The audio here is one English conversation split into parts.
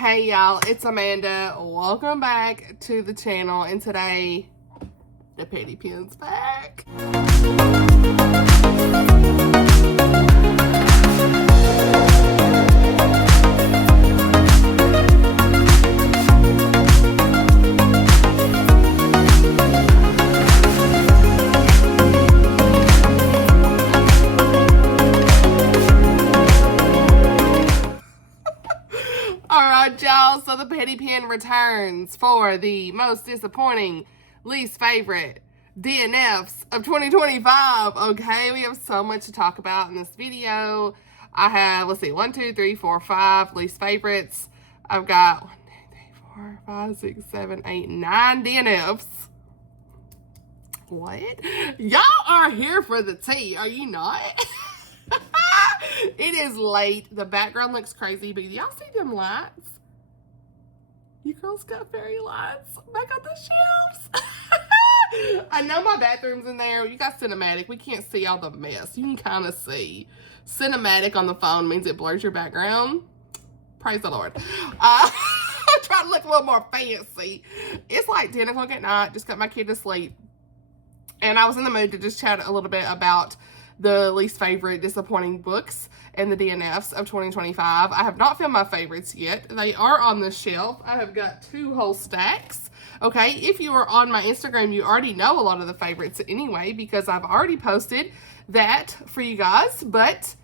Hey y'all, it's Amanda. Welcome back to the channel, and today the Petty Pen's back. Alright y'all, so the Petty Pen returns for the most disappointing, least favorite DNFs of 2025. Okay, we have so much to talk about in this video. I have, let's see, 1, 2, 3, 4, 5 least favorites. I've got 1, 2, 3, 4, 5, 6, 7, 8, 9 DNFs. What? Y'all are here for the tea, are you not? It is late. The background looks crazy, but y'all see them lights? You girls got fairy lights back on the shelves. I know my bathroom's in there. You got cinematic. We can't see all the mess. You can kind of see. Cinematic on the phone means it blurs your background. Praise the Lord. I'm trying to look a little more fancy. It's like 10 o'clock at night. Just got my kid to sleep. And I was in the mood to just chat a little bit about the least favorite disappointing books and the DNFs of 2025. I have not found my favorites yet. They are on the shelf. I have got 2 whole stacks. Okay, if you are on my Instagram, you already know a lot of the favorites anyway, because I've already posted that for you guys, but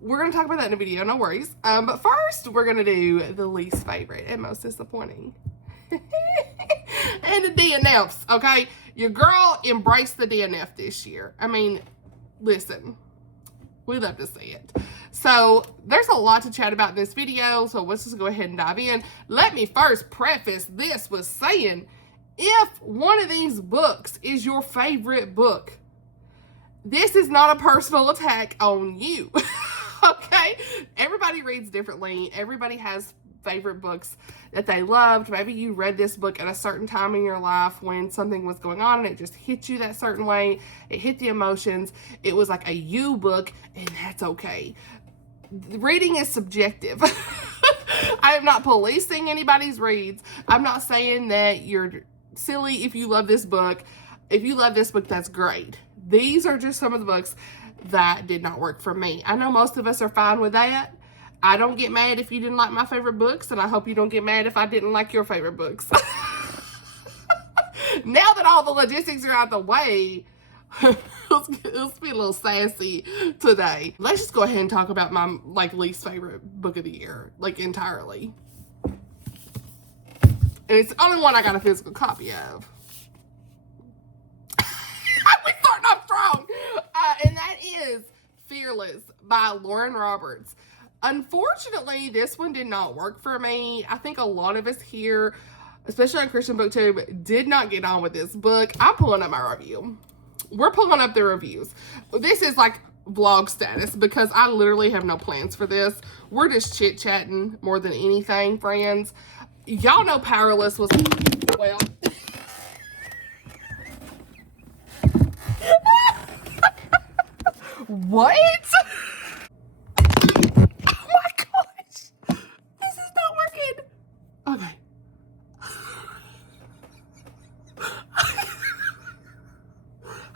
we're going to talk about that in a video, no worries. But first, we're going to do the least favorite and most disappointing. And the DNFs, okay? Your girl embraced the DNF this year. I mean, listen, we love to see it. So there's a lot to chat about in this video, so let's just go ahead and dive in. Let me first preface this with saying, if one of these books is your favorite book, this is not a personal attack on you. Okay? Everybody reads differently. Everybody has favorite books that they loved. Maybe you read this book at a certain time in your life when something was going on and it just hit you that certain way. It hit the emotions. It was like a you book, and that's okay. Reading is subjective. I am not policing anybody's reads. I'm not saying that you're silly if you love this book. If you love this book, that's great. These are just some of the books that did not work for me. I know most of us are fine with that. I don't get mad if you didn't like my favorite books, and I hope you don't get mad if I didn't like your favorite books. Now that all the logistics are out the way, let's be a little sassy today. Let's just go ahead and talk about my least favorite book of the year, entirely. And it's the only one I got a physical copy of. We're starting off strong. And that is Fearless by Lauren Roberts. Unfortunately, this one did not work for me. I think a lot of us here, especially on Christian Booktube, did not get on with this book. I'm pulling up my review. We're pulling up the reviews. This is like vlog status because I literally have no plans for this. We're just chit-chatting more than anything, friends. Y'all know Powerless was, well... What? Okay.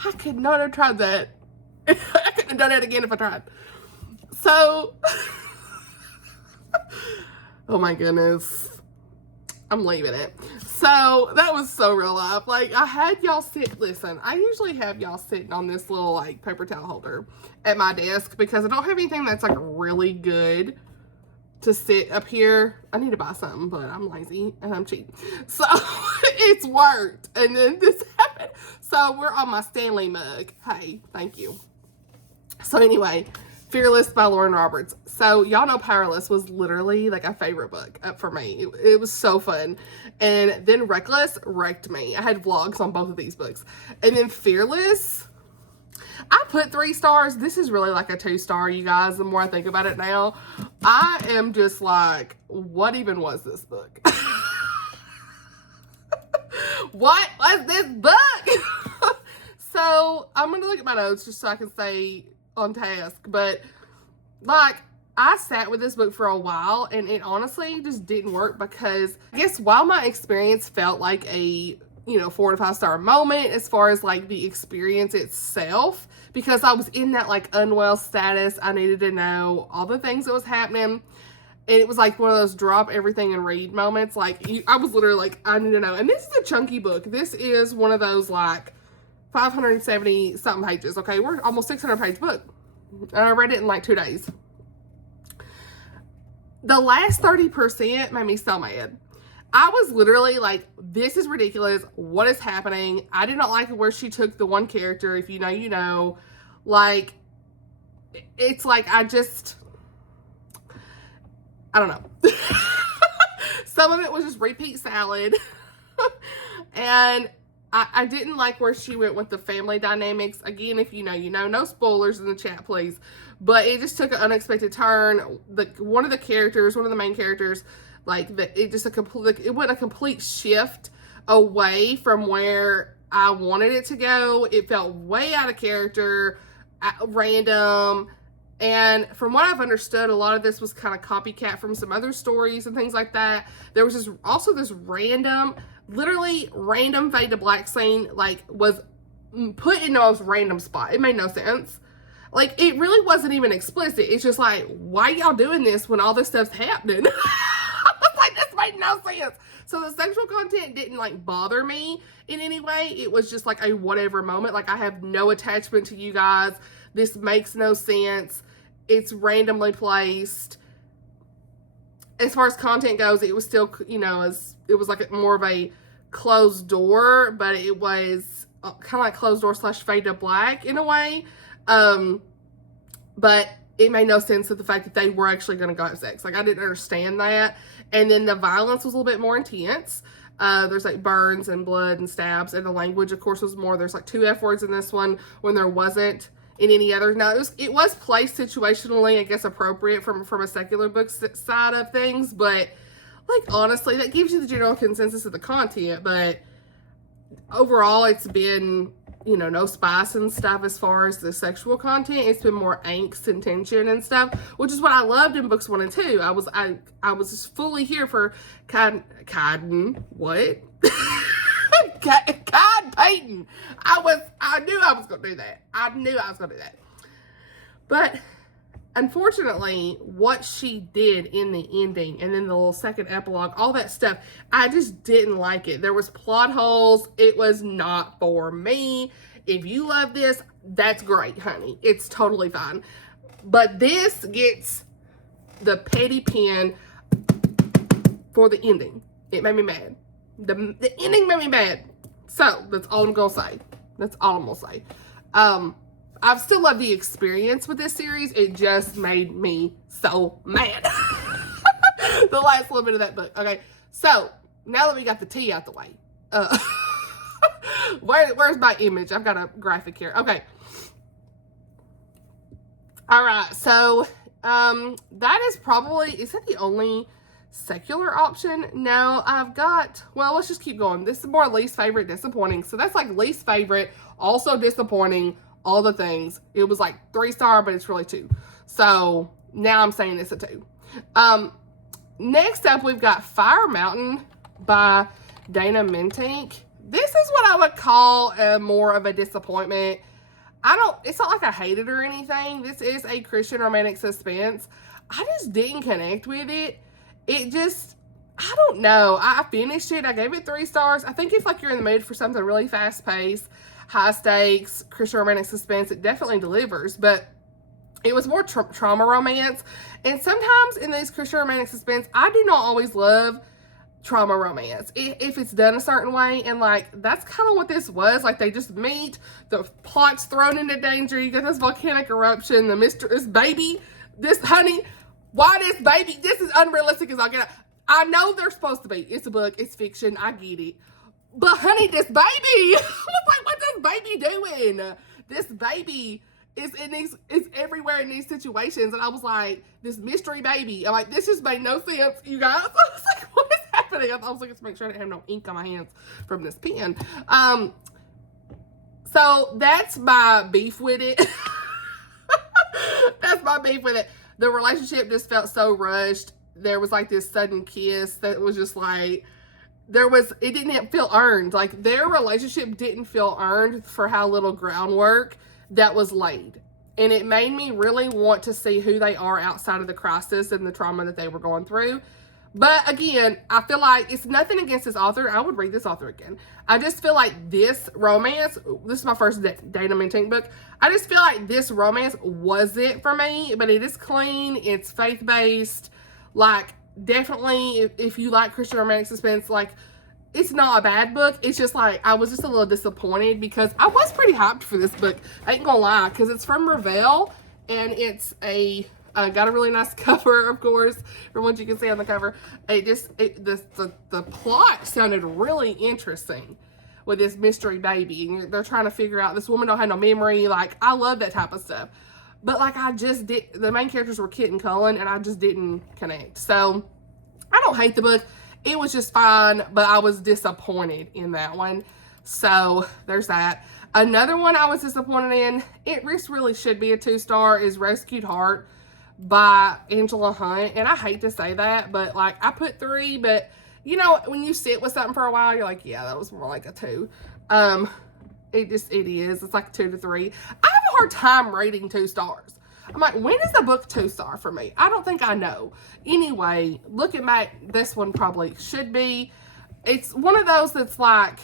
I could not have tried that. I couldn't have done that again if I tried. So, oh my goodness. I'm leaving it. So, that was so real life. I had y'all listen, I usually have y'all sitting on this little, paper towel holder at my desk because I don't have anything that's, really good to sit up here. I need to buy something, but I'm lazy and I'm cheap. So it's worked. And then this happened. So we're on my Stanley mug. Hey, thank you. So anyway, Fearless by Lauren Roberts. So y'all know Powerless was literally a favorite book for me. It was so fun. And then Reckless wrecked me. I had vlogs on both of these books. And then Fearless, I put 3 stars. This is really a 2-star, you guys, the more I think about it now. I am just what even was this book? What was this book? So, I'm going to look at my notes just so I can stay on task. But, I sat with this book for a while, and it honestly just didn't work because I guess while my experience felt like a, 4 to 5 star moment as far as like the experience itself, because I was in that like unwell status, I needed to know all the things that was happening. And it was like one of those drop everything and read moments. Like, I was literally like, I need to know. And this is a chunky book. This is one of those like 570 something pages. Okay, we're almost 600 page book. And I read it in like 2 days. The last 30% made me so mad. I was literally like, this is ridiculous. What is happening? I did not like where she took the one character. If you know, you know. Like, it's like I don't know. Some of it was just repeat salad. And I didn't like where she went with the family dynamics. Again, if you know, you know. No spoilers in the chat, please. But it just took an unexpected turn. One of the main characters, it went a complete shift away from where I wanted it to go. It felt way out of character, random. And from what I've understood, a lot of this was kind of copycat from some other stories and things like that. There was also this literally random fade to black scene, like, was put in the most random spot. It made no sense. Like, it really wasn't even explicit. It's just like, why y'all doing this when all this stuff's happening? I was like, this made no sense. So the sexual content didn't, like, bother me in any way. It was just like a whatever moment. Like, I have no attachment to you guys. This makes no sense. It's randomly placed. As far as content goes, it was still, it was like more of a closed door, but it was kind of like closed door / fade to black in a way. But it made no sense that the fact that they were actually going to go have sex. Like, I didn't understand that. And then the violence was a little bit more intense. There's like burns and blood and stabs, and the language, of course, was more. There's like 2 F words in this one when there wasn't in any other. Now, it was placed situationally, I guess, appropriate from a secular book side of things, but like, honestly, that gives you the general consensus of the content. But overall, it's been, no spice and stuff as far as the sexual content. It's been more angst and tension and stuff, which is what I loved in books 1 and 2. I was just fully here for Cod Payton. I knew I was going to do that. I knew I was going to do that. But unfortunately, what she did in the ending and then the little second epilogue, all that stuff, I just didn't like it. There was plot holes. It was not for me. If you love this, that's great, honey. It's totally fine. But this gets the petty pen for the ending. It made me mad. The ending made me mad. So, that's all I'm going to say. That's all I'm going to say. I've still loved the experience with this series. It just made me so mad. The last little bit of that book. Okay, so, now that we got the tea out the way. Where's my image? I've got a graphic here. Okay. Alright, so, that is probably, is that the only secular option? No, I've got, well, let's just keep going. This is more least favorite, disappointing. So that's like least favorite, also disappointing, all the things. It was like 3 star, but it's really 2. So now I'm saying it's a 2. Next up, we've got Fire Mountain by Dana Mentink. This is what I would call more of a disappointment. It's not like I hate it or anything. This is a Christian romantic suspense. I just didn't connect with it. It just, I don't know. I finished it. I gave it 3 stars. I think if like you're in the mood for something really fast paced, high stakes, Christian romantic suspense, it definitely delivers. But it was more trauma romance. And sometimes in these Christian romantic suspense, I do not always love trauma romance if it's done a certain way. And like, that's kind of what this was. Like, they just meet, the plot's thrown into danger, you get this volcanic eruption, this baby, this honey. Why this baby? This is unrealistic as I get. I know they're supposed to be. It's a book. It's fiction. I get it. But honey, this baby. I was like, what's this baby doing? This baby is everywhere in these situations. And I was like, this mystery baby. I'm like, this just made no sense, you guys. I was like, what is happening? I was looking to make sure I didn't have no ink on my hands from this pen. So that's my beef with it. That's my beef with it. The relationship just felt so rushed. There was like this sudden kiss that was just like, it didn't feel earned. Like their relationship didn't feel earned for how little groundwork that was laid. And it made me really want to see who they are outside of the crisis and the trauma that they were going through. But again, I feel like it's nothing against this author. I would read this author again. I just feel like this romance, this is my first Dana Mentink book. I just feel like this romance was it for me, but it is clean. It's faith-based. Like, definitely, if you like Christian romantic suspense, like, it's not a bad book. It's just like, I was just a little disappointed because I was pretty hyped for this book. I ain't gonna lie, because it's from Revell, and it's got a really nice cover, of course, from what you can see on the cover. The plot sounded really interesting with this mystery baby, and they're trying to figure out, this woman don't have no memory. Like, I love that type of stuff. But, like, the main characters were Kit and Cullen, and I just didn't connect. So, I don't hate the book. It was just fine, but I was disappointed in that one. So, there's that. Another one I was disappointed in, it really should be a 2-star, is Rescued Heart by Angela Hunt. And I hate to say that, but, like, I put 3, but, you know, when you sit with something for a while, you're like, yeah, that was more like a 2. It is. It's like 2 to 3. I have a hard time rating 2 stars. I'm like, when is a book 2-star for me? I don't think I know. Anyway, looking back, this one probably should be. It's one of those that's like,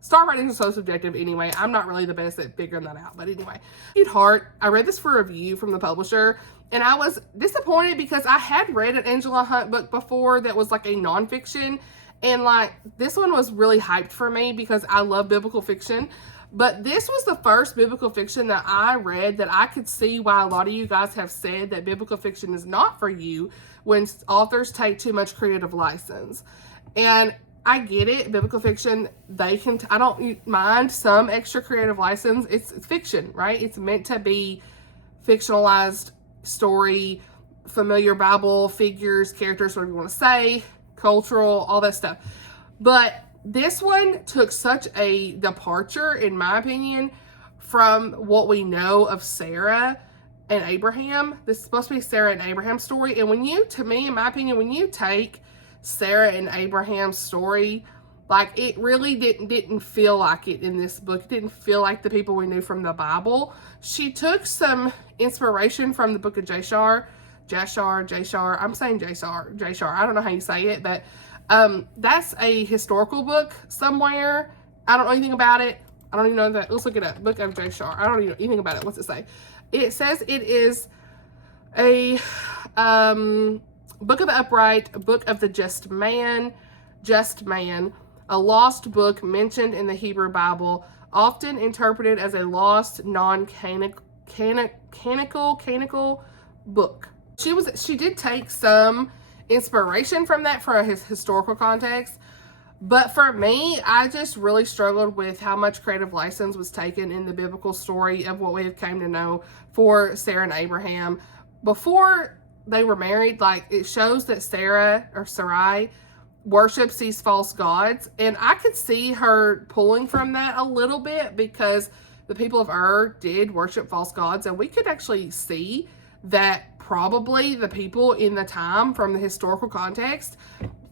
star ratings are so subjective anyway. I'm not really the best at figuring that out. But anyway, Heart. I read this for a review from the publisher, and I was disappointed because I had read an Angela Hunt book before that was like a nonfiction. And like, this one was really hyped for me because I love biblical fiction. But this was the first biblical fiction that I read that I could see why a lot of you guys have said that biblical fiction is not for you when authors take too much creative license. And I get it. Biblical fiction, I don't mind some extra creative license. It's fiction, right? It's meant to be fictionalized story, familiar Bible figures, characters, whatever you want to say, cultural, all that stuff. But this one took such a departure, in my opinion, from what we know of Sarah and Abraham. This is supposed to be Sarah and Abraham's story. And to me, in my opinion, when you take Sarah and Abraham's story, like, it really didn't feel like it in this book. It didn't feel like the people we knew from the Bible. She took some inspiration from the book of Jashar. I'm saying Jashar. I don't know how you say it, but that's a historical book somewhere. I don't know anything about it. I don't even know that. Let's look it up. Book of Jashar. I don't even know anything about it. What's it say? It says it is a book of the upright, a book of the just man, a lost book mentioned in the Hebrew Bible, often interpreted as a lost, non-canonical book. She did take some inspiration from that for a historical context, but for me, I just really struggled with how much creative license was taken in the biblical story of what we have come to know for Sarah and Abraham before they were married. Like, it shows that Sarai worships these false gods, and I could see her pulling from that a little bit because the people of Ur did worship false gods, and we could actually see that probably the people in the time, from the historical context,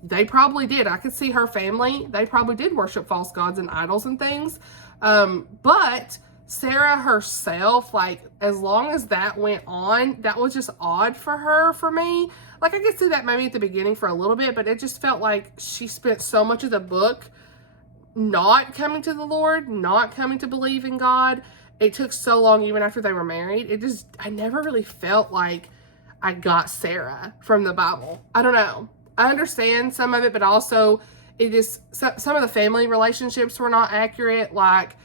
they probably did. I could see her family, they probably did worship false gods and idols and things. But Sarah herself, like, as long as that went on, that was just odd for me. Like, I could see that maybe at the beginning for a little bit, but it just felt like she spent so much of the book not coming to the Lord, not coming to believe in God. It took so long even after they were married. I never really felt like I got Sarah from the Bible. I don't know. I understand some of it, but also some of the family relationships were not accurate. Like,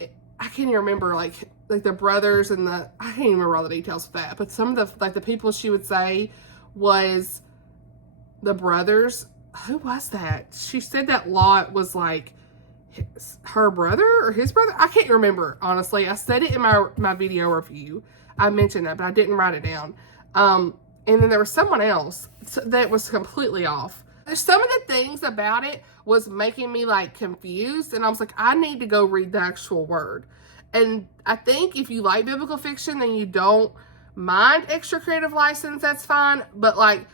I can't even remember, like the brothers and I can't even remember all the details of that, but some of the people she would say was the brothers. Who was that? She said that Lot was like her brother or his brother. I can't remember, honestly. I said it in my video review. I mentioned that, but I didn't write it down. And then there was someone else that was completely off. Some of the things about it was making me like confused, and I was like, I need to go read the actual word. And I think if you like biblical fiction, then you don't mind extra creative license, that's fine. But like,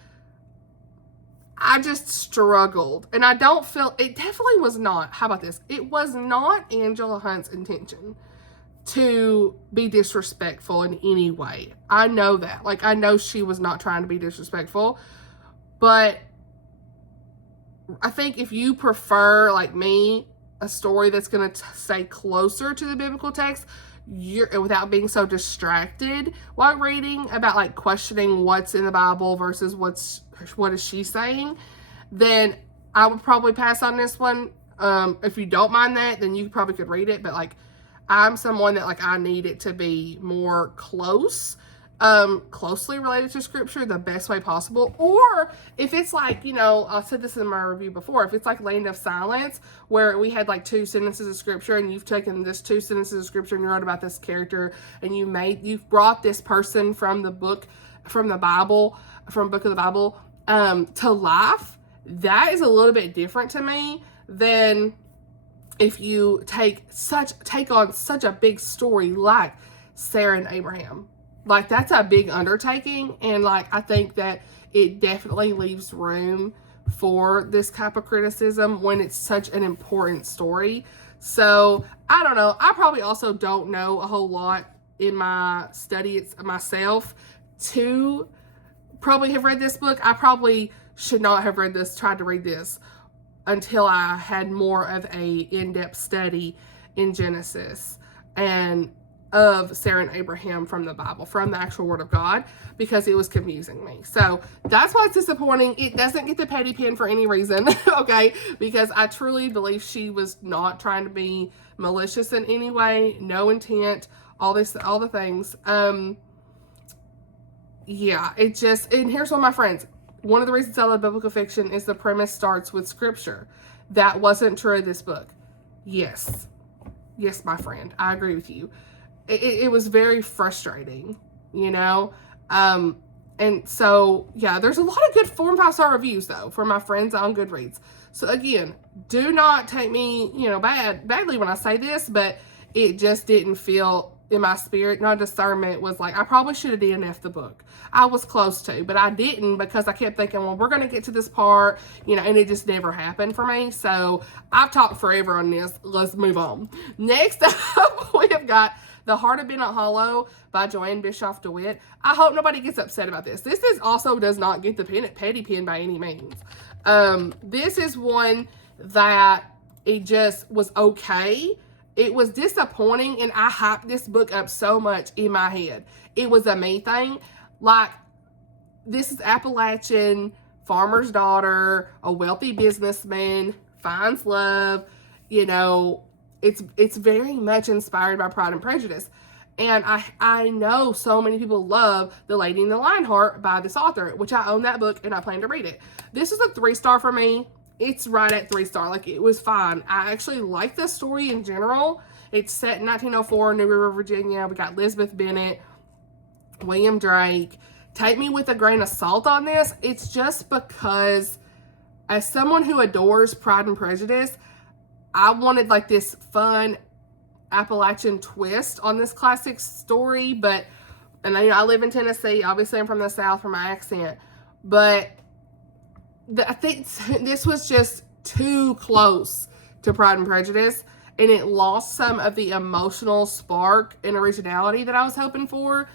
I just struggled. And I don't feel, it definitely was not, how about this? It was not Angela Hunt's intention to be disrespectful in any way. I know that. Like, I know she was not trying to be disrespectful. But I think if you prefer, like me, a story that's going to stay closer to the biblical text, without being so distracted while reading about like questioning what's in the Bible versus what is she saying, then I would probably pass on this one. If you don't mind that, then you probably could read it. But like, I'm someone that like, I need it to be more closely related to scripture the best way possible. Or if it's like, you know, I said this in my review before, if it's like Land of Silence, where we had like 2 sentences of scripture and you've taken this 2 sentences of scripture and you wrote about this character and you've brought this person from the book of the Bible to life, that is a little bit different to me than if you take on such a big story like Sarah and Abraham. Like, that's a big undertaking, and like, I think that it definitely leaves room for this type of criticism when it's such an important story. So, I don't know. I probably also don't know a whole lot in my study myself to probably have read this book. I probably should not have tried to read this until I had more of a in-depth study in Genesis and of Sarah and Abraham from the Bible, from the actual Word of God, because it was confusing me. So that's why it's disappointing. It doesn't get the petty pen for any reason, okay? Because I truly believe she was not trying to be malicious in any way, no intent, all the things. Yeah, it just, and here's one of my friends. One of the reasons I love biblical fiction is the premise starts with scripture. That wasn't true of this book. Yes, my friend, I agree with you. It was very frustrating, you know? And so, yeah, there's a lot of good 4 and 5-star reviews, though, from my friends on Goodreads. So, again, do not take me, you know, badly when I say this, but it just didn't feel in my spirit. My discernment was like, I probably should have DNF'd the book. I was close to, but I didn't because I kept thinking, well, we're going to get to this part, you know, and it just never happened for me. So, I've talked forever on this. Let's move on. Next up, we have got The Heart of Bennet Hollow by Joanne Bischoff DeWitt. I hope nobody gets upset about this. This also does not get the petty pen by any means. This is one that it just was okay. It was disappointing, and I hyped this book up so much in my head. It was a me thing. Like, this is Appalachian, farmer's daughter, a wealthy businessman, finds love, you know. It's very much inspired by Pride and Prejudice. And I know so many people love The Lady in the Lionheart by this author, which I own that book and I plan to read it. This is a 3-star for me. It's right at 3-star. Like, it was fine. I actually like the story in general. It's set in 1904, New River, Virginia. We got Elizabeth Bennet, William Drake. Take me with a grain of salt on this. It's just because as someone who adores Pride and Prejudice, I wanted like this fun Appalachian twist on this classic story, and I live in Tennessee. Obviously, I'm from the South from my accent, but I think this was just too close to Pride and Prejudice, and it lost some of the emotional spark and originality that I was hoping for.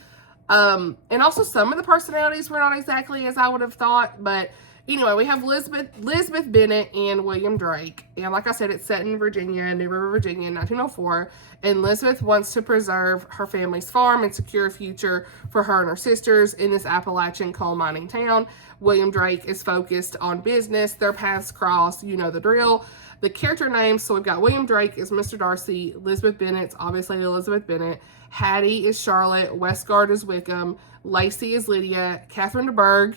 And also some of the personalities were not exactly as I would have thought, but anyway, we have Elizabeth Bennet and William Drake. And like I said, it's set in Virginia, New River, Virginia in 1904. And Elizabeth wants to preserve her family's farm and secure a future for her and her sisters in this Appalachian coal mining town. William Drake is focused on business. Their paths cross. You know the drill. The character names, so we've got William Drake is Mr. Darcy. Elizabeth Bennet's obviously Elizabeth Bennet. Hattie is Charlotte. Westgard is Wickham. Lacey is Lydia. Catherine de Bourgh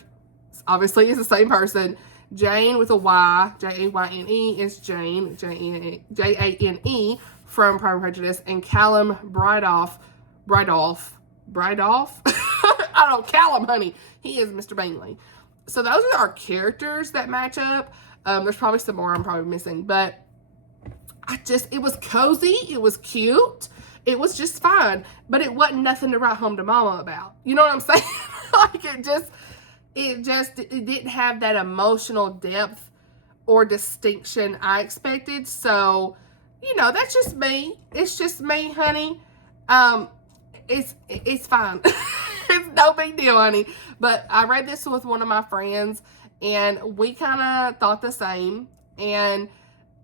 obviously is the same person. Jane with a Y, Jayne, is Jane, Jane from Pride and Prejudice. And Callum Brydoff, I don't know, Callum, honey. He is Mr. Bingley. So those are our characters that match up. There's probably some more I'm probably missing, but it was cozy. It was cute. It was just fine, but it wasn't nothing to write home to mama about. You know what I'm saying? Like, it didn't have that emotional depth or distinction I expected. So, you know, that's just me. It's just me, honey. It's fine. It's no big deal, honey. But I read this with one of my friends, and we kind of thought the same. And,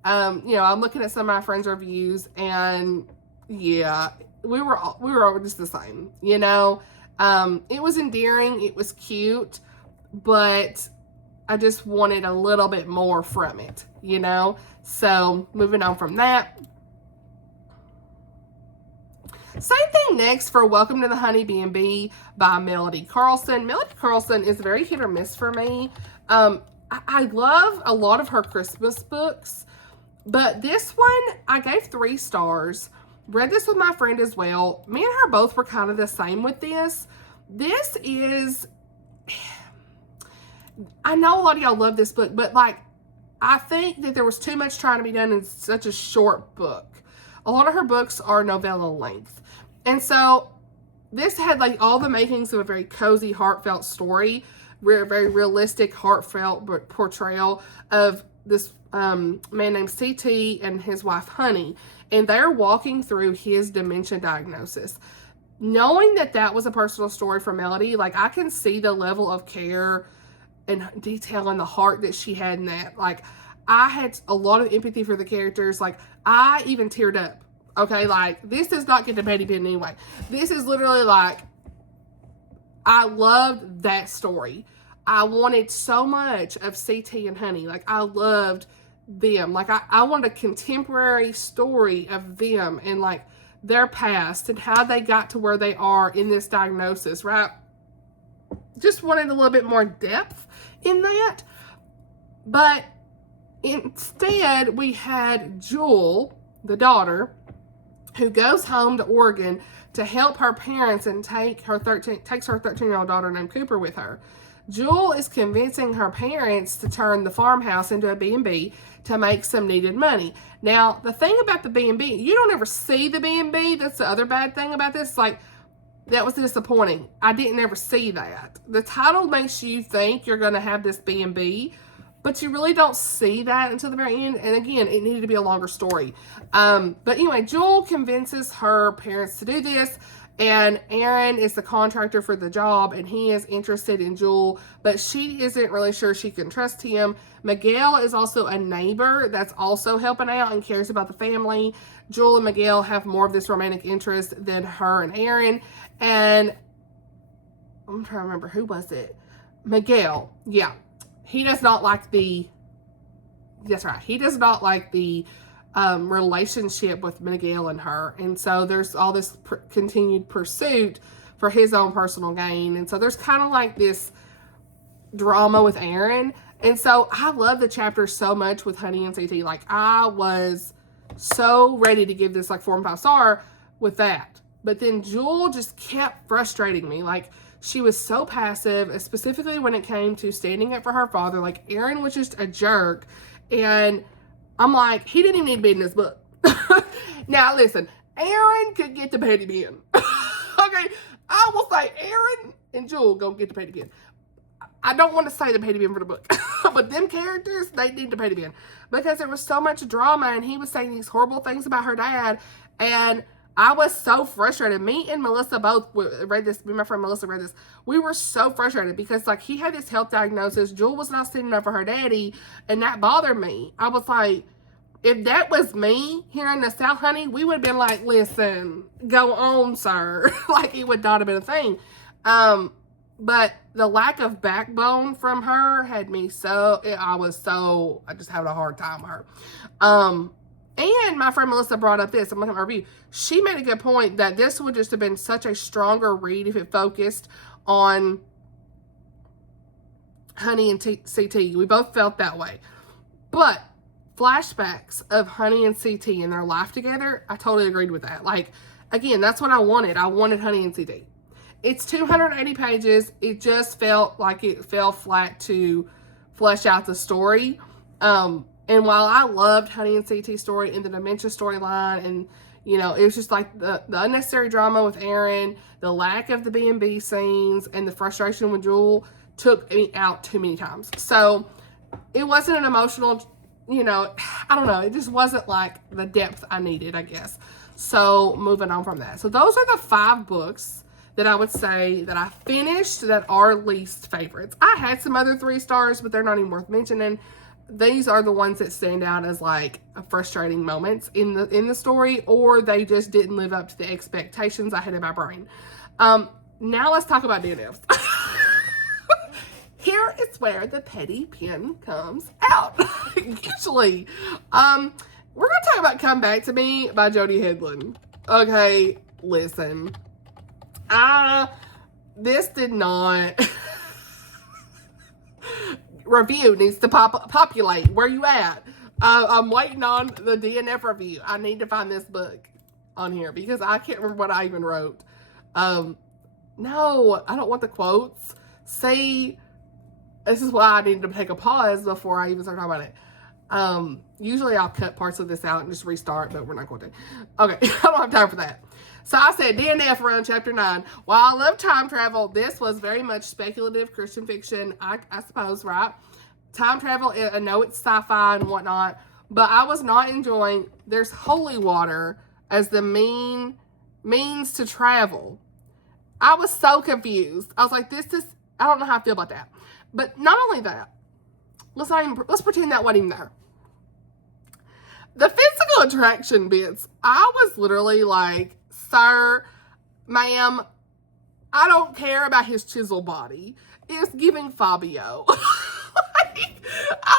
you know, I'm looking at some of my friends' reviews, and yeah, we were all just the same, you know. It was endearing, it was cute, but I just wanted a little bit more from it, you know. So moving on from that. Same thing next for Welcome to the Honey B&B by Melody Carlson. Melody Carlson is very hit or miss for me. I love a lot of her Christmas books, but this one I gave 3 stars. Read this with my friend as well. Me and her both were kind of the same with this. This is, I know a lot of y'all love this book, but like, I think that there was too much trying to be done in such a short book. A lot of her books are novella length. And so this had like all the makings of a very cozy, heartfelt story, very realistic, heartfelt portrayal of this man named CT and his wife Honey. And they're walking through his dementia diagnosis. Knowing that that was a personal story for Melody, like I can see the level of care and detail and the heart that she had in that. Like I had a lot of empathy for the characters. Like I even teared up. Okay, like this does not get to Betty Ben anyway. This is literally like, I loved that story. I wanted so much of CT and Honey. Like I loved them. Like I wanted a contemporary story of them and like their past and how they got to where they are in this diagnosis, right? Just wanted a little bit more depth in that. But instead, we had Jewel, the daughter, who goes home to Oregon to help her parents and takes her 13-year-old daughter named Cooper with her. Jewel is convincing her parents to turn the farmhouse into a B&B to make some needed money. Now, the thing about the B&B, you don't ever see the B&B. That's the other bad thing about this. Like, that was disappointing. I didn't ever see that. The title makes you think you're going to have this B&B, but you really don't see that until the very end. And again, it needed to be a longer story. But anyway, Jewel convinces her parents to do this. And Aaron is the contractor for the job, and he is interested in Jewel, but she isn't really sure she can trust him. Miguel is also a neighbor that's also helping out and cares about the family. Jewel and Miguel have more of this romantic interest than her and Aaron. And I'm trying to remember, who was it? Miguel. Yeah. He does not like the, that's right. He does not like the relationship with Miguel and her. And so there's all this continued pursuit for his own personal gain. And so there's kind of like this drama with Aaron. And so I love the chapter so much with Honey and CT. Like I was so ready to give this like 4 and 5 star with that. But then Jewel just kept frustrating me. Like she was so passive, specifically when it came to standing up for her father. Like Aaron was just a jerk. And I'm like, he didn't even need to be in this book. Now, listen, Aaron could get to Betty Ben. Okay, I will say Aaron and Jewel go get to Betty Ben. I don't want to say the Betty Ben for the book, but them characters, they need to Betty Ben. Because there was so much drama, and he was saying these horrible things about her dad, and I was so frustrated. Me and Melissa both read this. Me and my friend Melissa read this. We were so frustrated because, like, he had this health diagnosis. Jewel was not standing up for her daddy, and that bothered me. I was like, if that was me here in the South, honey, we would have been like, listen, go on, sir. Like, it would not have been a thing. But the lack of backbone from her had me so, I just having a hard time with her. And my friend Melissa brought up this. I'm looking at my review. She made a good point that this would just have been such a stronger read if it focused on Honey and CT. We both felt that way. But flashbacks of Honey and CT and their life together, I totally agreed with that. Like, again, that's what I wanted. I wanted Honey and CT. It's 280 pages. It just felt like it fell flat to flesh out the story. And while I loved Honey and CT's story and the dementia storyline and, You know, it was just like the unnecessary drama with Aaron, the lack of the B&B scenes, and the frustration with Jewel took me out too many times. So it wasn't an emotional, you know, I don't know. It just wasn't like the depth I needed, I guess. So moving on from that. So those are the 5 books that I would say that I finished that are least favorites. I had some other 3 stars, but they're not even worth mentioning. These are the ones that stand out as like frustrating moments in the story, or they just didn't live up to the expectations I had in my brain. Now let's talk about DNFs. Here is where the petty pen comes out. Usually. We're going to talk about Come Back to Me by Jodie Hedlund. Okay, listen. This did not... Review needs to populate. Where you at? I'm waiting on the DNF review. I need to find this book on here because I can't remember what I even wrote. No, I don't want the quotes. See, this is why I need to take a pause before I even start talking about it. Usually I'll cut parts of this out and just restart, but we're not going to. Okay, I don't have time for that. So I said DNF around chapter 9. While I love time travel, this was very much speculative Christian fiction, I suppose, right? Time travel, I know it's sci-fi and whatnot, but I was not enjoying, there's holy water as the means to travel. I was so confused. I was like, I don't know how I feel about that. But not only that, let's pretend that wasn't even there. The physical attraction bits, I was literally like, sir, ma'am, I don't care about his chisel body. It's giving Fabio. I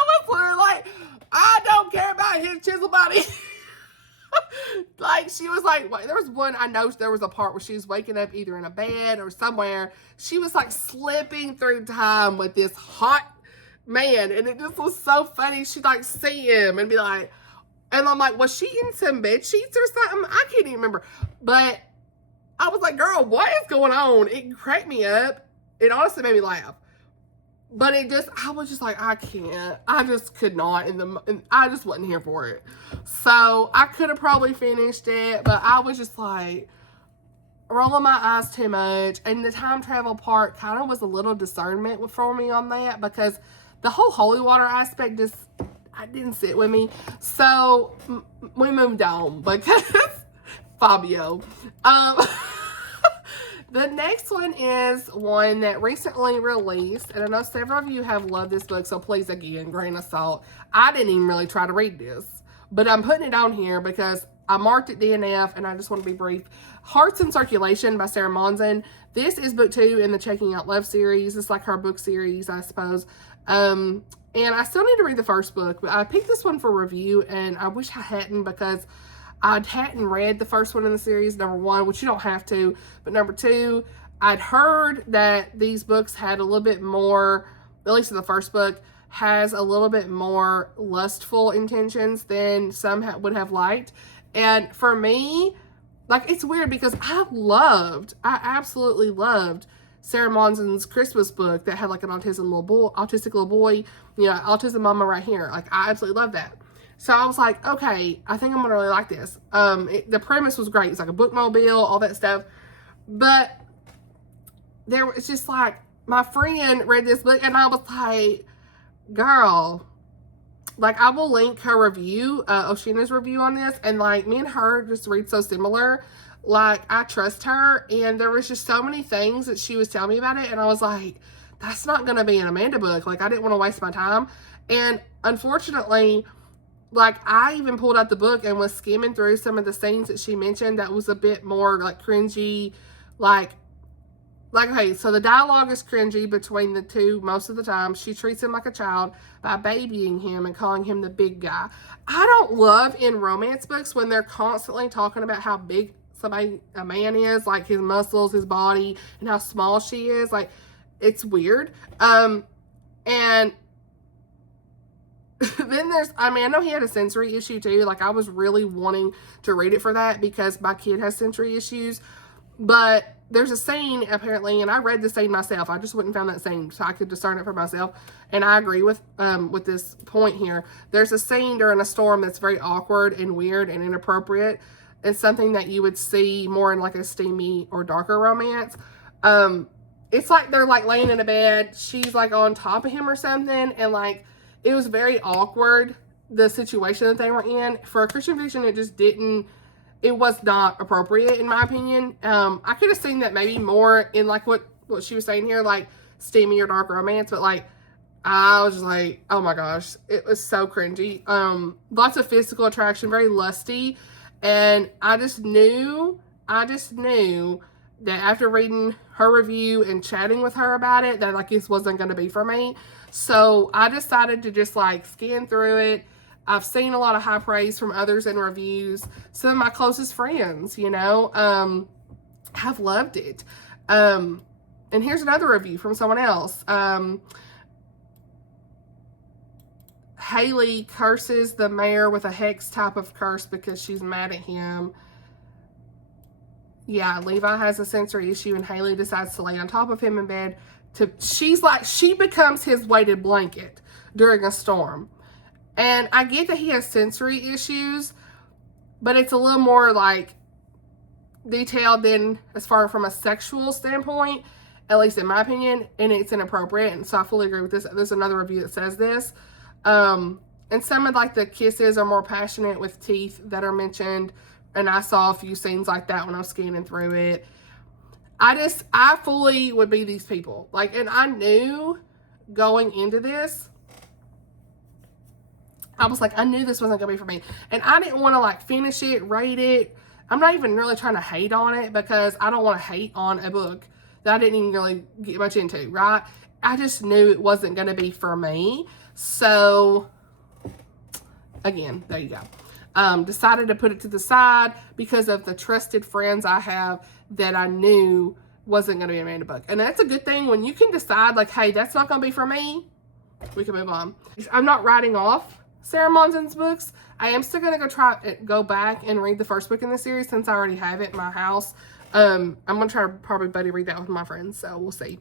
was literally like, I don't care about his chisel body. Like, she was like, there was one, I know there was a part where she was waking up either in a bed or somewhere. She was like slipping through time with this hot man. And it just was so funny. She'd like see him and be like, and I'm like, was she in some bed sheets or something? I can't even remember. But I was like, girl, what is going on? It cracked me up. It honestly made me laugh. But I was just like, I can't. I just could not. And I just wasn't here for it. So I could have probably finished it. But I was just like, rolling my eyes too much. And the time travel part kind of was a little discernment for me on that. Because the whole holy water aspect just... I didn't sit with me. So we moved on because Fabio. The next one is one that recently released, and I know several of you have loved this book, so please, again, grain of salt. I didn't even really try to read this, but I'm putting it on here because I marked it DNF, and I just want to be brief. Hearts in Circulation by Sarah Monson. This is book 2 in the Checking Out Love series. It's like her book series, I suppose. And I still need to read the first book, but I picked this one for review, and I wish I hadn't because I hadn't read the first one in the series, number 1, which you don't have to, but number 2, I'd heard that these books had a little bit more, at least in the first book, has a little bit more lustful intentions than some would have liked. And for me, like, it's weird because I absolutely loved Sarah Monson's Christmas book that had like an autistic little boy, you know, autism mama right here. Like, I absolutely love that. So I was like, okay, I think I'm gonna really like this. The premise was great. It's like a bookmobile, all that stuff. But it's just like, my friend read this book and I was like, girl, like, I will link her review, Oshina's review on this. And like, me and her just read so similar. Like, I trust her, and there was just so many things that she was telling me about it, and I was like, that's not going to be an Amanda book. Like, I didn't want to waste my time, and unfortunately, like, I even pulled out the book and was skimming through some of the scenes that she mentioned that was a bit more, like, cringy, like, okay, so the dialogue is cringy between the two most of the time. She treats him like a child by babying him and calling him the big guy. I don't love in romance books when they're constantly talking about how big a man is, like his muscles, his body, and how small she is. Like, it's weird. And then I know he had a sensory issue too. Like, I was really wanting to read it for that because my kid has sensory issues. But there's a scene apparently, and I read the scene myself. I just wouldn't found that scene so I could discern it for myself. And I agree with this point here. There's a scene during a storm that's very awkward and weird and inappropriate. is something that you would see more in like a steamy or darker romance. It's like they're like laying in a bed. She's like on top of him or something. And like, it was very awkward, the situation that they were in. For a Christian fiction, it was not appropriate in my opinion. I could have seen that maybe more in like what she was saying here, like steamy or dark romance, but like, I was just like, oh my gosh, it was so cringy. Lots of physical attraction, very lusty. And I just knew that after reading her review and chatting with her about it, that like this wasn't going to be for me. So I decided to just like scan through it. I've seen a lot of high praise from others in reviews. Some of my closest friends, you know, have loved it. And here's another review from someone else. Haley curses the mayor with a hex type of curse because she's mad at him. Yeah, Levi has a sensory issue and Haley decides to lay on top of him in bed. She becomes his weighted blanket during a storm. And I get that he has sensory issues, but it's a little more like detailed than as far from a sexual standpoint, at least in my opinion, and it's inappropriate. And so I fully agree with this. There's another review that says this. And some of like the kisses are more passionate with teeth that are mentioned. And I saw a few scenes like that when I was scanning through it. I fully would be these people. Like, and I knew going into this, I was like, I knew this wasn't gonna be for me. And I didn't want to like finish it, rate it. I'm not even really trying to hate on it because I don't want to hate on a book that I didn't even really get much into, right? I just knew it wasn't gonna be for me. So, again, there you go. Decided to put it to the side because of the trusted friends I have that I knew wasn't going to be a Amanda book. And that's a good thing when you can decide, like, hey, that's not going to be for me. We can move on. I'm not writing off Sarah Monsen's books. I am still going to go back and read the first book in the series since I already have it in my house. I'm going to try to probably buddy read that with my friends, so we'll see.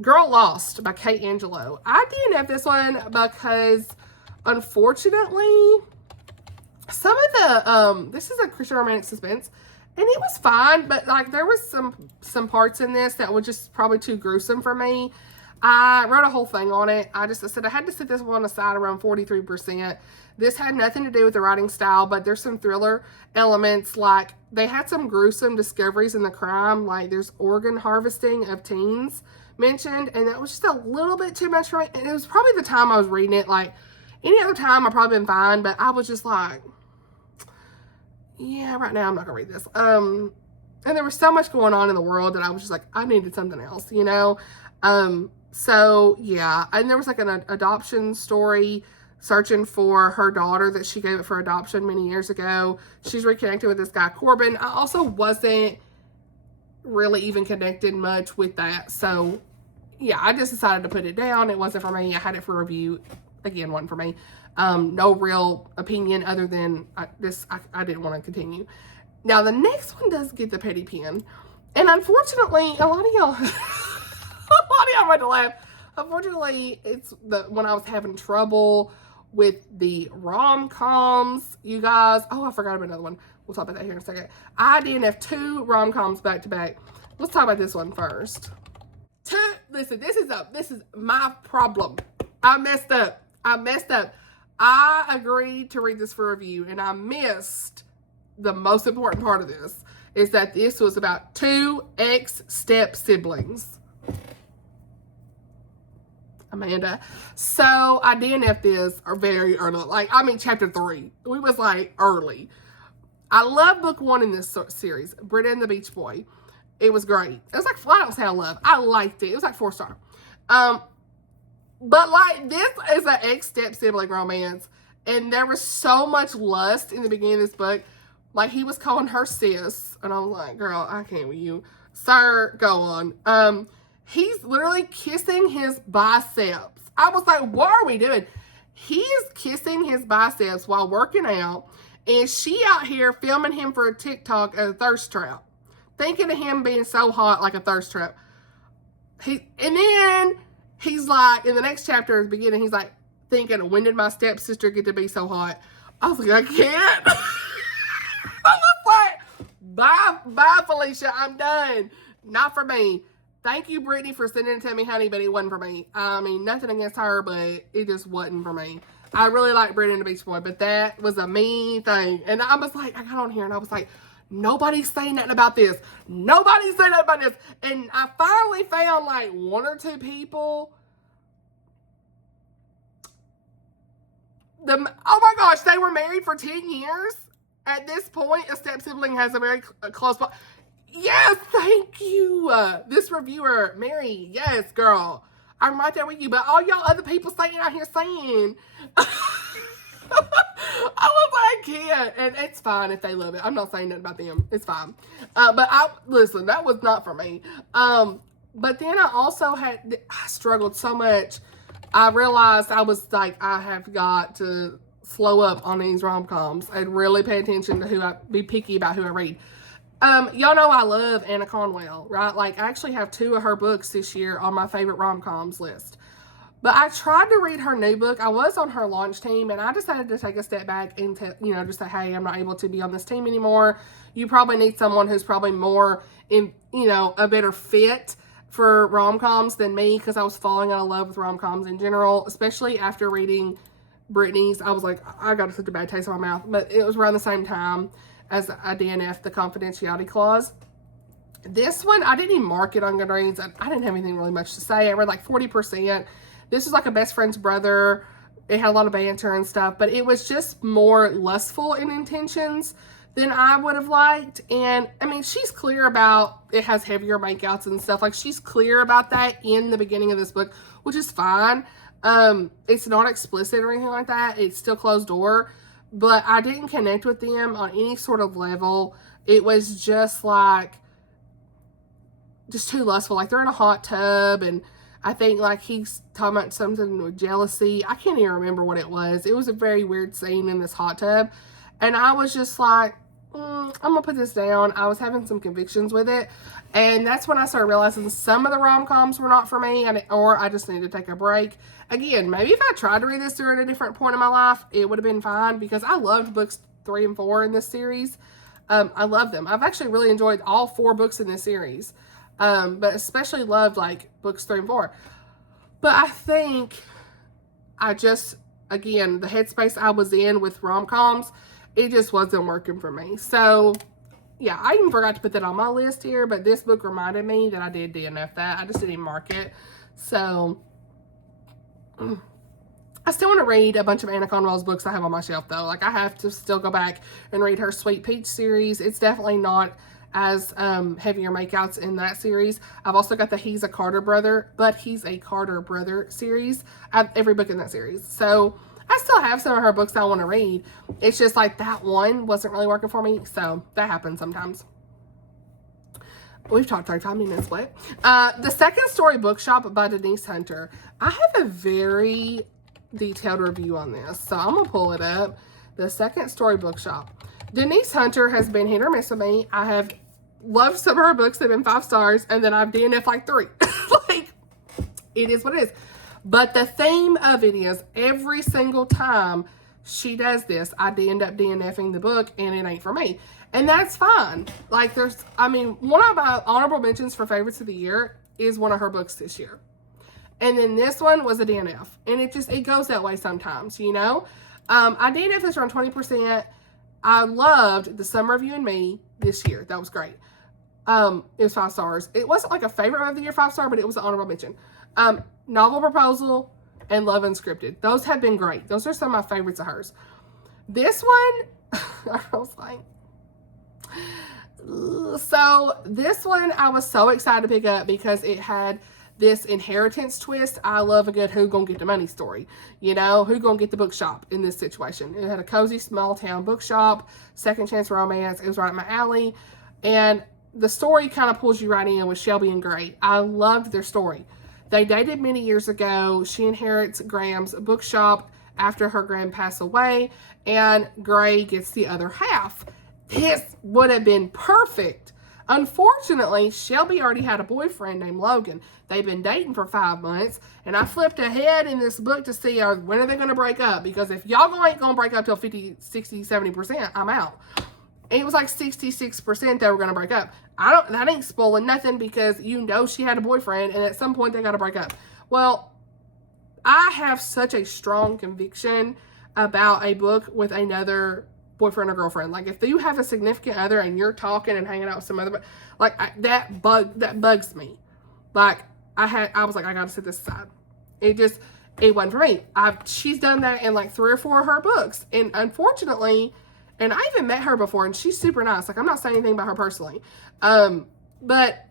Girl Lost by Kate Angelo. I DNF this one because, unfortunately, some of the, this is a Christian romantic suspense, and it was fine, but, like, there was some parts in this that were just probably too gruesome for me. I wrote a whole thing on it. I said I had to set this one aside around 43%. This had nothing to do with the writing style, but there's some thriller elements. Like, they had some gruesome discoveries in the crime. Like, there's organ harvesting of teens mentioned, and that was just a little bit too much for me. And it was probably the time I was reading it. Like, any other time I've probably been fine, but I was just like, yeah, right now I'm not gonna read this. And there was so much going on in the world that I was just like, I needed something else, you know? So yeah, and there was like an adoption story searching for her daughter that she gave it for adoption many years ago. She's reconnected with this guy, Corbin. I also wasn't really even connected much with that. So yeah, I just decided to put it down. It wasn't for me. I had it for review. Again, wasn't for me. No real opinion other than I didn't want to continue. Now, the next one does get the petty pen. And unfortunately, a lot of y'all might laugh. Unfortunately, it's when I was having trouble with the rom-coms, you guys. Oh, I forgot about another one. We'll talk about that here in a second. I DNF 2 rom-coms back to back. Let's talk about this one first. Listen, this is my problem. I messed up. I agreed to read this for review, and I missed the most important part of this, is that this was about 2 ex-step siblings. Amanda. So I DNF'd this very early. Like, I mean, chapter 3. We was like early. I love book 1 in this series, Britta and the Beach Boy. It was great. It was like, I don't say I love. I liked it. It was like 4-star. But like, this is an ex-step sibling romance, and there was so much lust in the beginning of this book. Like, he was calling her sis, and I was like, girl, I can't with you. Sir, go on. He's literally kissing his biceps. I was like, what are we doing? He is kissing his biceps while working out, and she out here filming him for a TikTok as a thirst trap. Thinking of him being so hot like a thirst trap. And then he's like, in the next chapter, at the beginning, he's like, thinking, when did my stepsister get to be so hot? I was like, I can't. I was like, Bye, Felicia. I'm done. Not for me. Thank you, Brittany, for sending it to me, honey, but it wasn't for me. I mean, nothing against her, but it just wasn't for me. I really like Brittany and the Beach Boy, but that was a mean thing. And I was like, I got on here and I was like, nobody's saying nothing about this. Nobody's saying nothing about this. And I finally found like 1 or 2 people. Oh my gosh, they were married for 10 years. At this point, a step-sibling has a very close bond. Yes, thank you. This reviewer, Mary, yes, girl. I'm right there with you. But all y'all other people saying out here saying. I was like, I can't. And it's fine if they love it. I'm not saying nothing about them. It's fine. But listen, that was not for me. But then I also I struggled so much. I realized I was like, I have got to slow up on these rom-coms and really pay attention to be picky about who I read. Y'all know I love Anna Conwell, right? Like, I actually have 2 of her books this year on my favorite rom-coms list. But I tried to read her new book. I was on her launch team, and I decided to take a step back and, just say, hey, I'm not able to be on this team anymore. You probably need someone who's probably more in, a better fit for rom-coms than me, because I was falling out of love with rom-coms in general, especially after reading Brittany's. I was like, I got such a bad taste in my mouth. But it was around the same time as I DNF the Confidentiality Clause. This one, I didn't even mark it on Goodreads. I didn't have anything really much to say. I read like 40%. This was like a best friend's brother. It had a lot of banter and stuff, but it was just more lustful in intentions than I would have liked. And I mean, she's clear about it has heavier makeouts and stuff. Like, she's clear about that in the beginning of this book, which is fine. It's not explicit or anything like that. It's still closed door, but I didn't connect with them on any sort of level. It was just like, just too lustful. Like, they're in a hot tub, and I think like he's talking about something with jealousy. I can't even remember what it was. It was a very weird scene in this hot tub. And I was just like, I'm going to put this down. I was having some convictions with it. And that's when I started realizing some of the rom-coms were not for me, or I just needed to take a break. Again, maybe if I tried to read this during a different point in my life, it would have been fine, because I loved books 3 and 4 in this series. I love them. I've actually really enjoyed all 4 books in this series. But especially loved like books 3 and 4. But I think again, the headspace I was in with rom-coms, it just wasn't working for me. So yeah, I even forgot to put that on my list here, but this book reminded me that I did DNF that. I just didn't mark it. So I still want to read a bunch of Anna Conwell's books I have on my shelf, though. Like, I have to still go back and read her Sweet Peach series. It's definitely not as heavier makeouts in that series. I've also got the He's a Carter Brother series. I have every book in that series. So I still have some of her books I want to read. It's just like that one wasn't really working for me. So that happens sometimes. We've talked 35 minutes, what? The Second Story Bookshop by Denise Hunter. I have a very detailed review on this, so I'm gonna pull it up. The Second Story Bookshop. Denise Hunter has been hit or miss with me. I have loved some of her books. They've been 5 stars, and then I've DNF'd like 3. Like, it is what it is. But the theme of it is every single time she does this, I end up DNFing the book, and it ain't for me. And that's fine. Like, one of my honorable mentions for favorites of the year is one of her books this year. And then this one was a DNF. And it goes that way sometimes, you know? I DNF'd this around 20%. I loved The Summer of You and Me this year. That was great. It was 5 stars. It wasn't like a favorite of the year 5-star, but it was an honorable mention. Novel Proposal and Love Unscripted. Those have been great. Those are some of my favorites of hers. This one, I was like, so this one I was so excited to pick up because it had this inheritance twist. I love a good who gonna get the money story. You know, who gonna get the bookshop in this situation. It had a cozy small town bookshop, second chance romance. It was right up my alley. And the story kind of pulls you right in with Shelby and Gray. I loved their story. They dated many years ago. She inherits Graham's bookshop after her Graham passed away, and Gray gets the other half. This would have been perfect. Unfortunately, Shelby already had a boyfriend named Logan. They've been dating for 5 months, and I flipped ahead in this book to see when are they going to break up, because if y'all ain't going to break up till 50, 60, 70%, I'm out. And it was like 66% they were going to break up. That ain't spoiling nothing because you know she had a boyfriend and at some point they got to break up. Well, I have such a strong conviction about a book with another boyfriend or girlfriend. Like if you have a significant other and you're talking and hanging out with some other, like that bugs me. Like I was like, I got to set this aside. It wasn't for me. She's done that in like 3 or 4 of her books. And unfortunately, and I even met her before and she's super nice. Like I'm not saying anything about her personally. But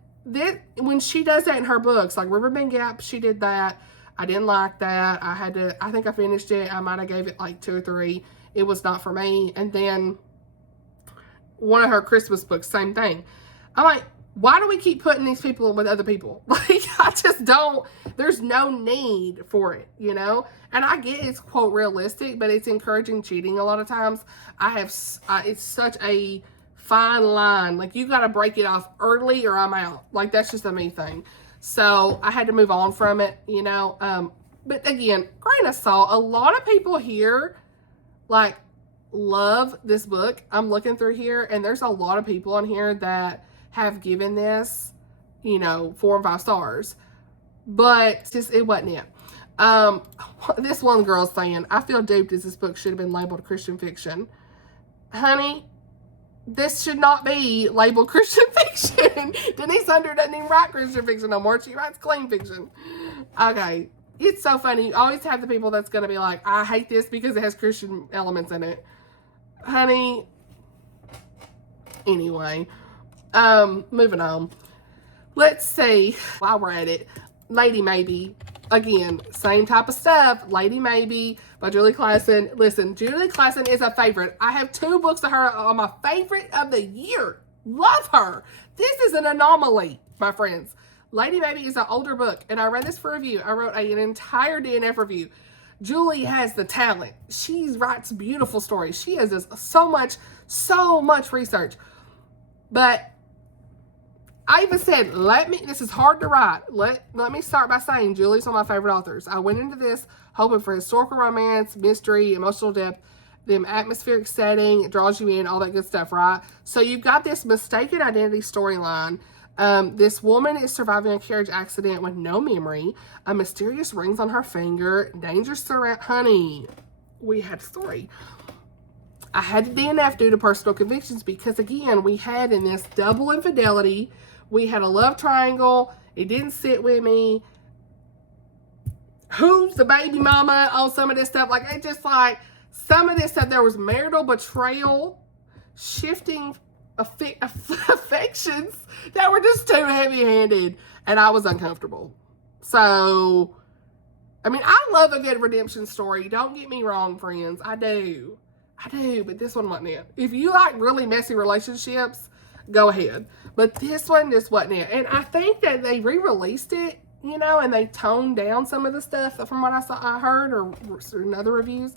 when she does that in her books, like Riverbend Gap, she did that. I didn't like that. I think I finished it. I might have gave it like 2 or 3. It was not for me. And then one of her Christmas books, same thing. I'm like, why do we keep putting these people with other people? Like, I just don't, there's no need for it, you know? And I get it's, quote, realistic, but it's encouraging cheating a lot of times. It's such a fine line. Like, you got to break it off early or I'm out. Like, that's just a me thing. So, I had to move on from it, you know? But again, grain of salt, a lot of people here, like, love this book. I'm looking through here, and there's a lot of people on here that have given this, you know, 4 and 5 stars, but just it wasn't it. This one girl's saying, I feel duped as this book should have been labeled Christian fiction. Honey, this should not be labeled Christian fiction. Denise Under doesn't even write Christian fiction no more. She writes clean fiction. Okay. It's so funny. You always have the people that's going to be like, I hate this because it has Christian elements in it. Honey. Anyway. Moving on. Let's see. While we're at it, Lady Maybe. Again, same type of stuff. Lady Maybe by Julie Klassen. Listen, Julie Klassen is a favorite. I have 2 books of her on my favorite of the year. Love her. This is an anomaly, my friends. Lady Maybe is an older book, and I read this for review. I wrote an entire DNF review. Julie has the talent. She writes beautiful stories. She has so much research. But I even said, this is hard to write. Let me start by saying Julie's one of my favorite authors. I went into this hoping for historical romance, mystery, emotional depth, the atmospheric setting, it draws you in, all that good stuff, right? So you've got this mistaken identity storyline. This woman is surviving a carriage accident with no memory. A mysterious rings on her finger. Danger surround. Honey, we had a story. I had to DNF due to personal convictions because, again, we had in this double infidelity. We had a love triangle. It didn't sit with me. Who's the baby mama on some of this stuff? Like, it just like, some of this stuff, there was marital betrayal, shifting affections that were just too heavy-handed, and I was uncomfortable. So, I mean, I love a good redemption story. Don't get me wrong, friends. I do, but this one wasn't it. If you like really messy relationships, go ahead. But this one just wasn't it. And I think that they re-released it, you know, and they toned down some of the stuff from what I heard or in other reviews.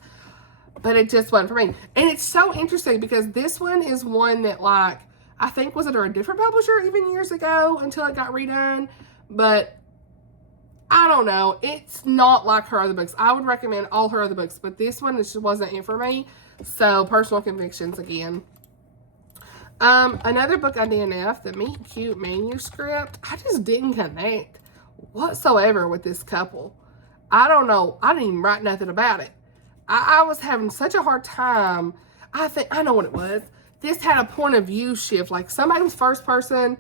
But it just wasn't for me. And it's so interesting because this one is one that, like, I think was under a different publisher even years ago until it got redone. But I don't know. It's not like her other books. I would recommend all her other books, but this one just wasn't it for me. So, personal convictions again. Another book I DNF, the Meet Cute Manuscript. I just didn't connect whatsoever with this couple. I don't know. I didn't even write nothing about it. I was having such a hard time. I know what it was. This had a point of view shift. Like, somebody was first person.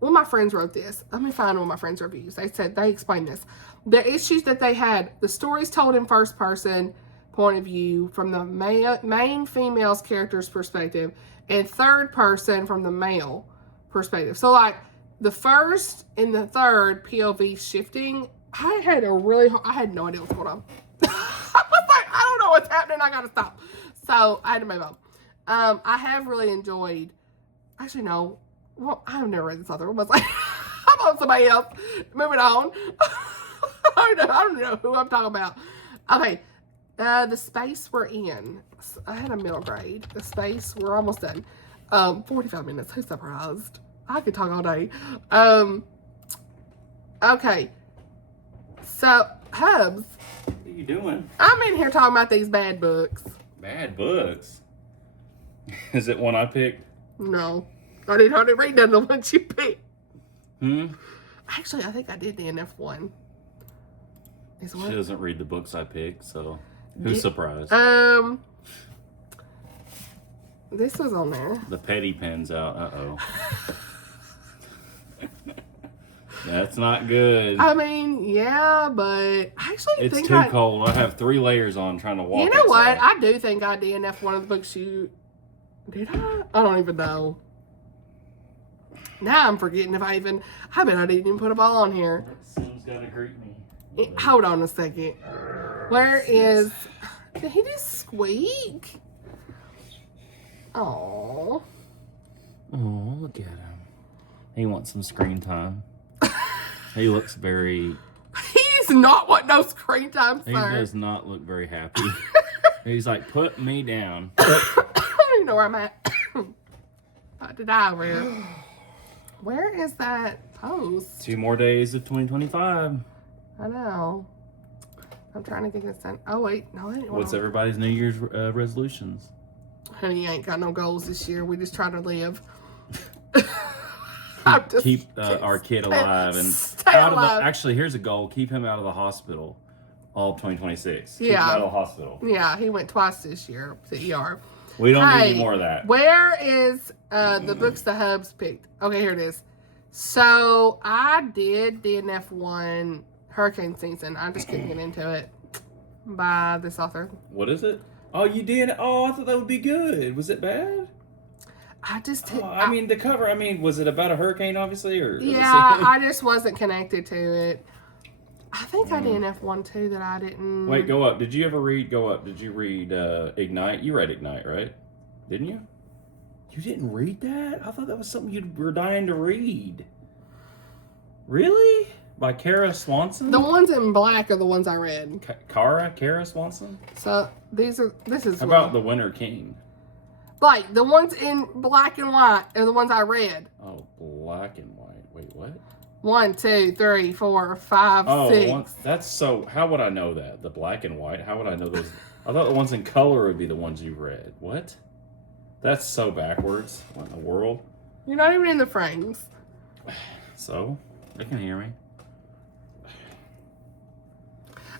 One of my friends wrote this. Let me find one of my friends' reviews. They explained this. The issues that they had, the stories told in first person point of view from the main female's character's perspective, and third person from the male perspective. So, like, the first and the third POV shifting, I had no idea what's going on. I was like, I don't know what's happening. I gotta stop. So, I had to move on. I have really enjoyed, actually, no. Well, I've never read this other one. I was like, I'm on somebody else. Moving on. I don't know who I'm talking about. Okay. The space we're in. I had a middle grade. The space, we're almost done. 45 minutes. Who's surprised? I could talk all day. Okay. So, Hubs. What are you doing? I'm in here talking about these bad books. Bad books? Is it one I picked? No. I didn't hardly read none of the ones you picked. Actually, I think I did DNF one. She doesn't read the books I pick, so who's surprised? This was on there. The petty pen's out. Uh-oh. That's not good. I mean, yeah, but I actually it's think too cold. I have 3 layers on trying to walk. You know outside. what? I do think I DNF one of the books you... Did I? I don't even know. Now I'm forgetting if I bet I didn't even put a ball on here. Sim's gotta greet me. Hold on a second. Where is... Did he just squeak? Oh. Oh, look at him. He wants some screen time. He looks very... He's not want no screen time, sir. He does not look very happy. He's like, put me down. I don't even know where I'm at. About to die over here. Where is that post? 2 more days of 2025. I know. I'm trying to get this done. Oh, wait. No, I didn't What's everybody's New Year's resolutions? Honey, ain't got no goals this year. We just try to live. Keep our kid alive and stay alive. Actually, here's a goal: keep him out of the hospital all of 2026. Keep him Yeah. out of the hospital. Yeah, he went twice this year to ER. We don't need any more of that. Where is the books the hubs picked? Okay, here it is. So I did DNF one hurricane season. I just couldn't get into it by this author. What is it? Oh, you did? Oh, I thought that would be good. Was it bad? I just I mean, the cover. I mean, was it about a hurricane, obviously, or? Yeah, I just wasn't connected to it. I think I DNF one too that I didn't. Wait, go up. Did you ever read? Go up. Did you read Ignite? You read Ignite, right? Didn't you? You didn't read that? I thought that was something you were dying to read. Really? By Kara Swanson? The ones in black are the ones I read. Kara Swanson? So this is How about The Winter King? Like the ones in black and white are the ones I read. Oh, black and white. Wait, what? 1, 2, 3, 4, 5, Oh, 6. that's so. How would I know that? The black and white? How would I know those? I thought the ones in color would be the ones you read. What? That's so backwards. What in the world? You're not even in the frames. So, they can hear me.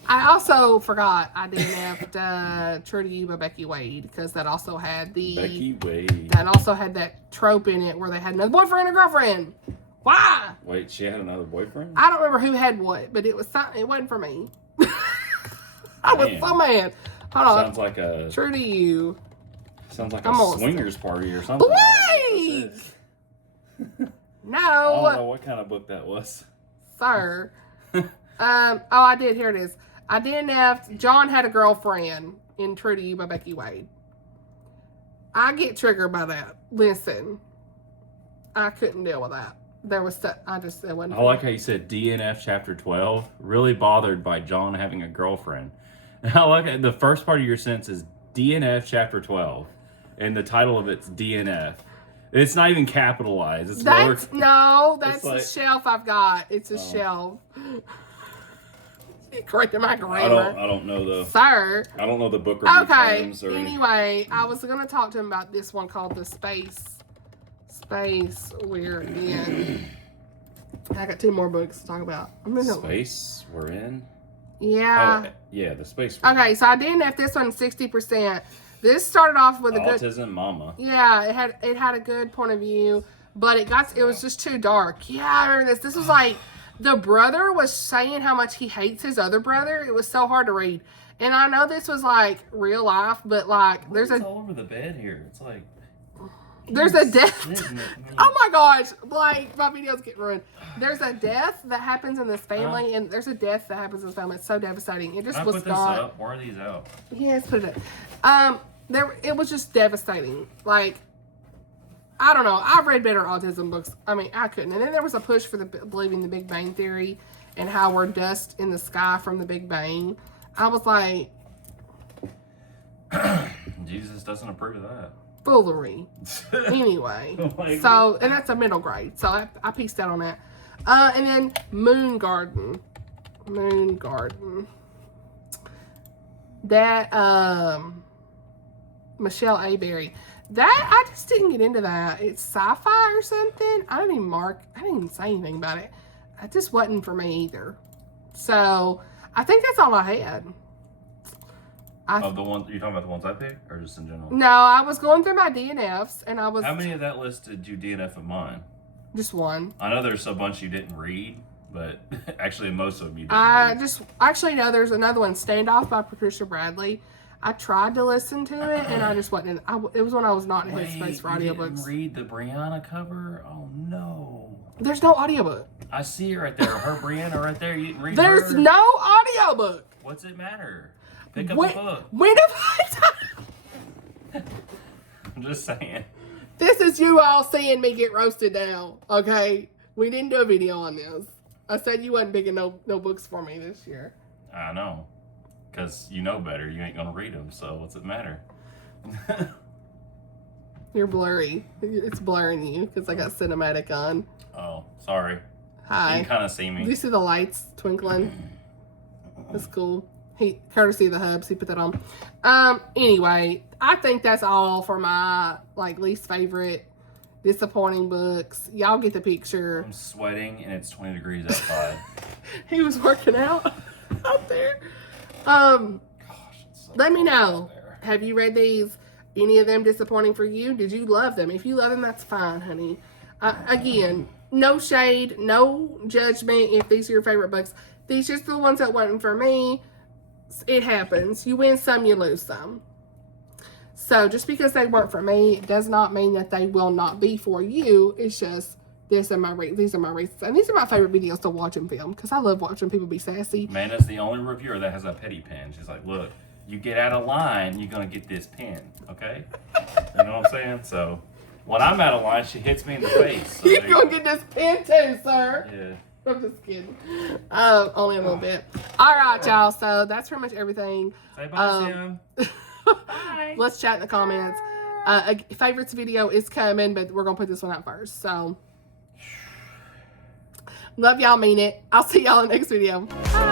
I also forgot I DNF'd True to You by Becky Wade because that also had Becky Wade. That also had that trope in it where they had another boyfriend and girlfriend. Why? Wait, she had another boyfriend? I don't remember who had what, but it was something. It wasn't for me. I was so mad. Hold on. Sounds like a True to You. Sounds like a swingers party or something. Wait! No. I don't know what kind of book that was. Sir. I did. Here it is. I DNF'd John Had a Girlfriend in True to You by Becky Wade. I get triggered by that. Listen. I couldn't deal with that. There was stuff. It wasn't. I like how you said DNF chapter 12. Really bothered by John having a girlfriend. And I like it. The first part of your sentence is DNF chapter 12. And the title of it's DNF. It's not even capitalized. It's lower. No, that's like, a shelf I've got. It's a shelf. Correcting my grammar. I don't know the. Sir. I don't know the book review terms or. Anyway, I was gonna talk to him about this one called The Space We're In. I got 2 more books to talk about. Space We're In? Yeah. Oh, yeah, The Space We're In. Okay, so I DNF'd this one 60%. This started off with a good Autism Mama. Yeah, it had a good point of view, but it was just too dark. Yeah, I remember this. This was like the brother was saying how much he hates his other brother. It was so hard to read. And I know this was like real life, but like it's all over the bed here. It's like there's a death. Oh my gosh, like my video's getting ruined. There's a death that happens in this family, and there's a death that happens in this family. It's so devastating. It just was put this not. up. Why are these out? Yes, put it up. It was just devastating. Like, I don't know. I've read better autism books. I mean, I couldn't. And then there was a push for believing the Big Bang Theory and how we're dust in the sky from the Big Bang. I was like, Jesus doesn't approve of that. Foolery. Anyway, and that's a middle grade. So I pieced out on that. And then Moon Garden. That Michelle A. Berry. That, I just didn't get into that. It's sci-fi or something. I didn't even say anything about it. It just wasn't for me either. So, I think that's all I had. The ones, you're talking about the ones I picked, or just in general? No, I was going through my DNFs, and I was... How many of that list did you DNF of mine? Just one. I know there's a bunch you didn't read, but actually most of them you didn't read. Actually, no, there's another one, Standoff by Patricia Bradley. I tried to listen to it, and I just wasn't. It was when I was not in headspace for audiobooks. You didn't read the Brianna cover? Oh, no. There's no audiobook. I see it right there. Her Brianna right there. You didn't read There's her? no audiobook. What's it matter? Pick up the book. When have I I'm just saying. This is you all seeing me get roasted now, okay? We didn't do a video on this. I said you wasn't picking no books for me this year. I know. Because you know better. You ain't going to read them, so what's it matter? You're blurry. It's blurring you because I got cinematic on. Oh, sorry. Hi. You can kind of see me. Do you see the lights twinkling? That's cool. Courtesy of the hubs, he put that on. Anyway, I think that's all for my least favorite disappointing books. Y'all get the picture. I'm sweating and it's 20 degrees outside. He was working out there. Gosh, it's so Let me cold know. out there. Have you read these? Any of them disappointing for you? Did you love them? If you love them, that's fine, honey. Again, no shade, no judgment if these are your favorite books. These just the ones that wasn't for me. It happens. You win some, you lose some. So just because they weren't for me does not mean that they will not be for you. It's just these are my reasons, and these are my favorite videos to watch and film because I love watching people be sassy. Amanda's the only reviewer that has a petty pen. She's like, look, you get out of line, you're gonna get this pen, okay? You know what I'm saying? So when I'm out of line, she hits me in the face. So You're gonna get this pen too, sir. Yeah. I'm just kidding. Only a little bit. All right, y'all. So that's pretty much everything. Say bye, Sam. Bye. Let's chat in the comments. Favorites video is coming, but we're gonna put this one out first. So love y'all, mean it. I'll see y'all in the next video. Bye.